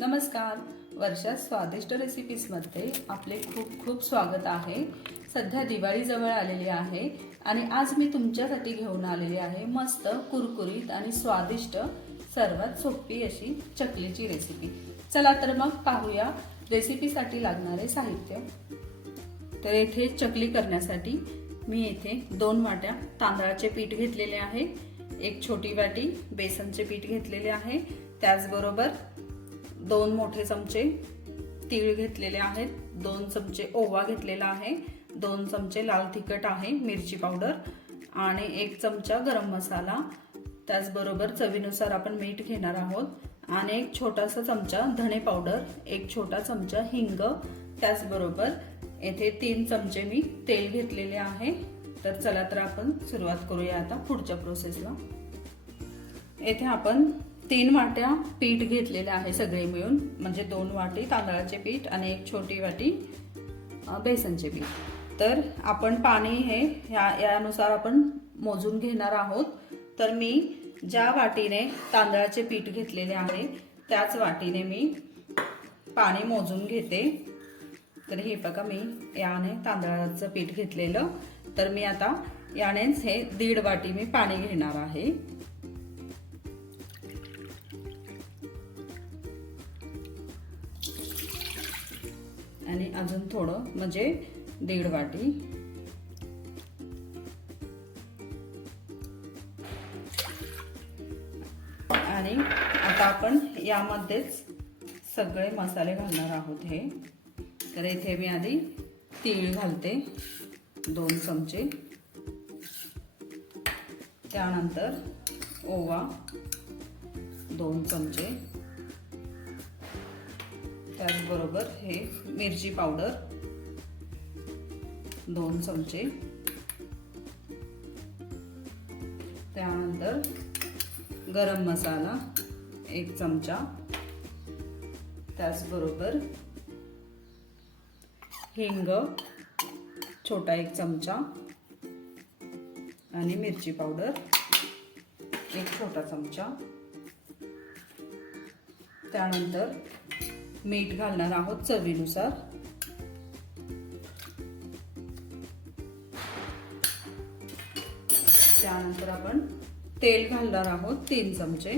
नमस्कार. वर्षा स्वादिष्ट रेसिपीजमध्ये आपले खूप खूप स्वागत आहे. सध्या दिवाळी जवळ आलेली आहे आणि आज मी तुमच्यासाठी घेऊन आलेली आहे मस्त कुरकुरीत आणि स्वादिष्ट सर्वात सोपी अशी चकलीची रेसिपी चला तर मग पाहूया रेसिपीसाठी लागणारे साहित्य. तर येथे चकली करण्यासाठी मी येथे दोन वाट्या तांदळाचे पीठ घेतलेले आहे. एक छोटी वाटी बेसनचे पीठ घेतलेले आहे. त्याचबरोबर दोन मोठे चमचे तीळ घेतलेले आहेत दोन चमचे ओवा घेतलेला आहे दोन चमचे लाल तिखट आहे मिरची पावडर आणि एक चमचा गरम मसाला. त्याचबरोबर चवीनुसार आपण मीठ घेणार आहोत आणि एक छोटासा चमचा धणे पावडर एक छोटा चमचा हिंग. त्याचबरोबर येथे तीन चमचे मी तेल घेतलेले आहे. तर चला तर आपण सुरुवात करूया आता पुढच्या प्रोसेसला येथे आपण तीन वाट्या पीठ घेतलेले आहे सगळे मिळून. म्हणजे दोन वाटी तांदळाचे पीठ आणि एक छोटी वाटी बेसनचे पीठ. तर आपण पाणी हे या यानुसार आपण मोजून घेणार आहोत. तर मी ज्या वाटीने तांदळाचे पीठ घेतलेले आहे त्याच वाटीने मी पाणी मोजून घेते. तर हे बघा मी याने तांदळाचं पीठ घेतलेलं. तर मी आता यानेच हे दीड वाटी मी पाणी घेणार आहे. अजून थोडं म्हणजे दीड वाटी. आणि आता आपण यामध्येच सगळे मसाले घालणार आहोत हे. तर इथे मी आधी तीळ घालते दोन चमचे. त्यानंतर ओवा दोन चमचे. त्याचबरोबर हे मिरची पावडर दोन चमचे. त्यानंतर गरम मसाला एक चमचा. त्याचबरोबर हिंग छोटा एक चमचा आणि मिरची पावडर एक छोटा चमचा. त्यानंतर मीठ घालणार आहोत चवीनुसार. त्यानंतर आपण तेल घालणार आहोत तीन चमचे.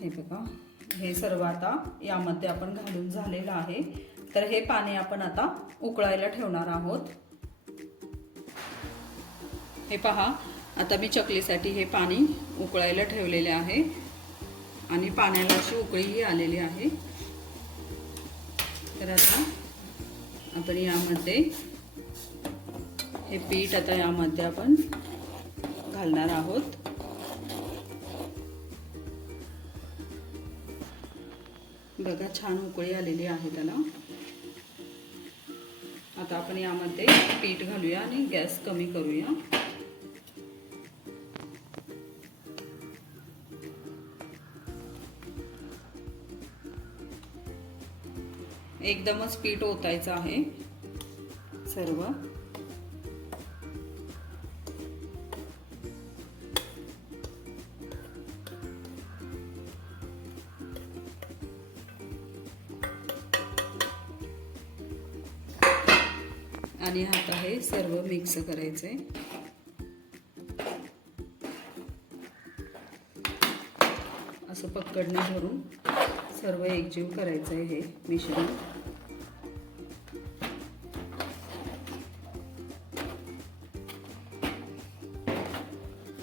हे बघा हे सर्व आता यामध्ये आपण घालून झालेलं आहे. तर हे पाणी आपण आता उकळायला ठेवणार आहोत. हे पहा आता मी चकलीसाठी हे पाणी उकळायला ठेवलेले आहे आणि पाण्याला अशी उकळीही आलेली आहे. तर आता आपण यामध्ये हे पीठ आता यामध्ये आपण घालणार आहोत. बघा छान उकळी आलेली आहे त्याला. आता आपण यामध्ये पीठ घालूया आणि गॅस कमी करूया. एकदमच पीठ ओतायचं आहे. सर्व. आणि आता हे सर्व मिक्स करायचं. आहे असं पकडणं धरून सर्व एकजीव करायचं आहे हे मिश्रण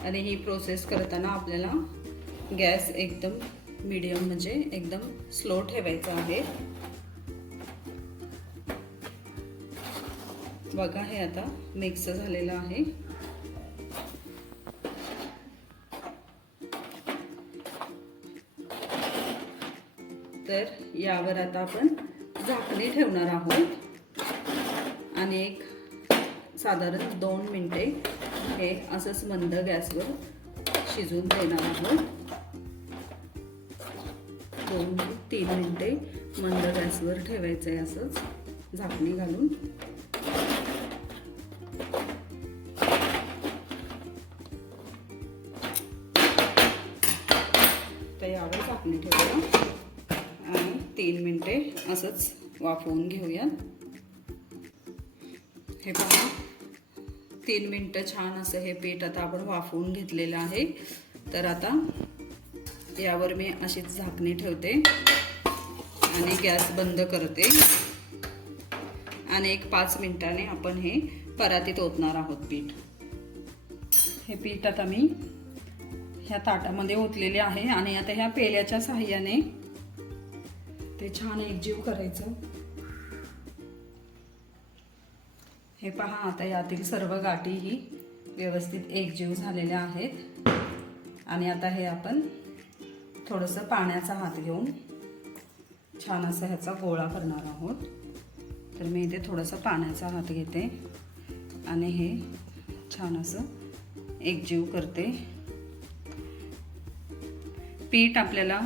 आणि ही प्रोसेस करताना आपल्याला गॅस एकदम मीडियम म्हणजे एकदम स्लो ठेवायचा आहे. बघा हे आता मिक्स झालेलं आहे. तर यावर आता आपण झाकणी ठेवणार आहोत. आणि एक साधारण दोन मिनटे हे असंच मंद गॅसवर शिजून देणार आहोत. दोन तीन मिनटे मंद गॅसवर ठेवायचं आहे असंच झाकणी घालून. असंच वाफवून घेऊया. हे पहा तीन मिनटं छान असं हे पीठ आता आपण वाफवून घेतलेलं आहे. तर आता यावर मी अशीच झाकणी ठेवते आणि गॅस बंद करते. आणि एक पाच मिनिटाने आपण हे परातीत ओतणार आहोत पीठ. हे पीठ आता मी ह्या ताटामध्ये ओतलेले आहे आणि आता ह्या पेल्याच्या साह्याने ते छान एकजीव करायचं. हे पहा आता यातील सर्व गाठीही व्यवस्थित एकजीव झालेल्या आहेत. आणि आता हे आपण थोडंसं पाण्याचा हात घेऊन छान असं ह्याचा गोळा करणार आहोत. तर मी इथे थोडंसं पाण्याचा हात घेते आणि हे छान असं एकजीव करते. पीठ आपल्याला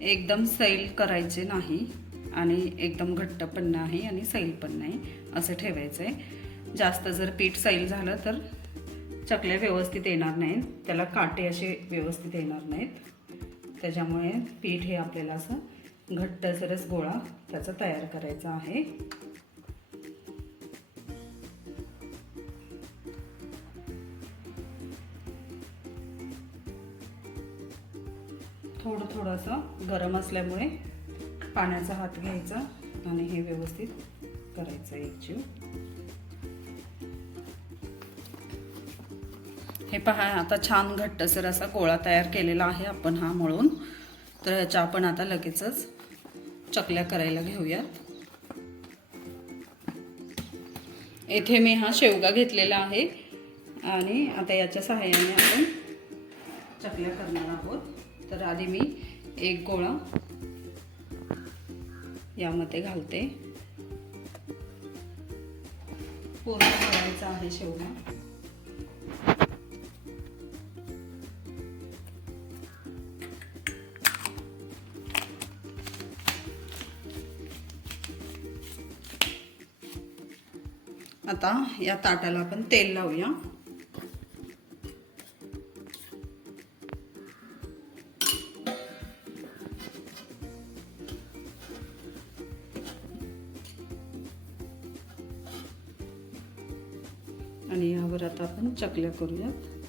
एकदम सैल करायचे नाही आणि एकदम घट्ट पण नाही आणि सैल पण नाही असं ठेवायचं आहे जास्त जर पीठ सैल झालं तर चकल्या व्यवस्थित येणार नाहीत. त्याला काटे असे व्यवस्थित येणार नाहीत. त्याच्यामुळे पीठ हे आपल्याला असं घट्ट सरस गोळा त्याचा तयार करायचा आहे. थोडं थोडंसं गरम असल्यामुळे पाण्याचा हात घ्यायचा आणि हे व्यवस्थित करायचं एकजीव हे पहा आता छान घट्टसर असा गोळा तयार केलेला आहे आपण हा मळून. तर ह्याच्या आपण आता लगेचच चकल्या करायला घेऊयात. येथे मी हा शेवगा घेतलेला आहे आणि आता याच्या सहाय्याने आपण चकल्या करणार आहोत. तर आधी मी एक गोळा यामध्ये घालते. पूर्ण करायचा आहे शेवगा. आता या ताटाला आपण तेल लावूया. यावर आता आपण चकल्या करूयात.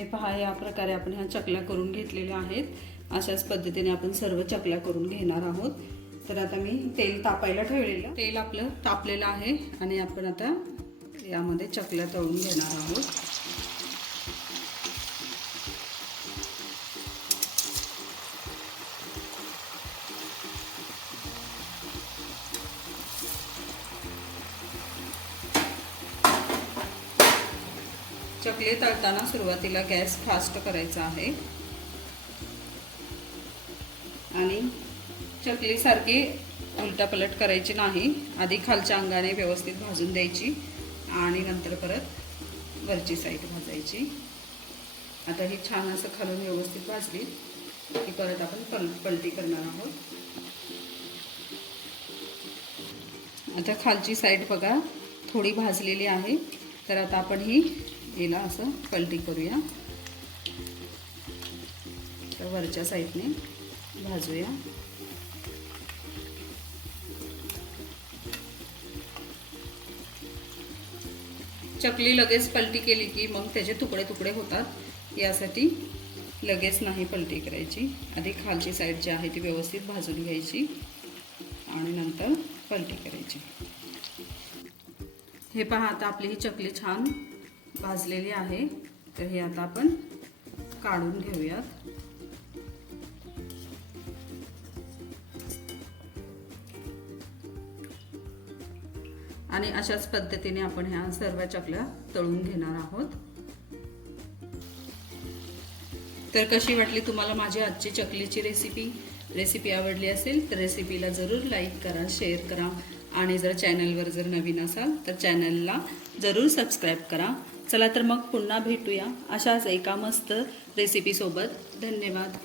हे पहा या प्रकारे आपण ह्या चकल्या करून घेतलेल्या आहेत. अशाच पद्धतीने आपण सर्व चकल्या करून घेणार आहोत. तर आता मी तेल तापायला ठेवलेलं. तेल आपलं तापलेलं आहे आणि आपण आता यामध्ये चकल्या तळून घेणार आहोत. चकली तळताना सुरुवातीला गॅस फास्ट करायचा आहे. आणि चकलीसारखी उलटापलट करायची नाही. आधी खालच्या अंगाने व्यवस्थित भाजून द्यायची आणि नंतर परत वरची साईड भाजायची. आता ही छान असं खालून व्यवस्थित भाजली की परत आपण पल पलटी करणार आहोत. आता खालची साईड बघा थोडी भाजलेली आहे. तर आता आपण ही हिला असं. पलटी करूया. तर वरच्या साईडने भाजूया. चकली लगेच पलटी केली की मग त्याचे तुकडे तुकडे होतात. यासाठी लगेच नाही पलटी करायची. आधी खालची साईड जी आहे ती व्यवस्थित भाजून घ्यायची आणि नंतर पलटी करायची. हे पहा आता आपली ही चकली छान भाजलेली आहे. तर हे आता आपण काढून घेऊयात. आणि अशाच पद्धतीने आपण ह्या सर्व चकल्या तळून घेणार आहोत. तर कशी वाटली तुम्हाला माझी आजची चकलीची रेसिपी रेसिपी आवडली असेल तर रेसिपीला जरूर लाईक करा शेअर करा. आणि जर चॅनलवर जर नवीन असाल तर चॅनलला जरूर सबस्क्राईब करा. चला तर मग पुन्हा भेटूया अशाच एका मस्त रेसिपीसोबत धन्यवाद.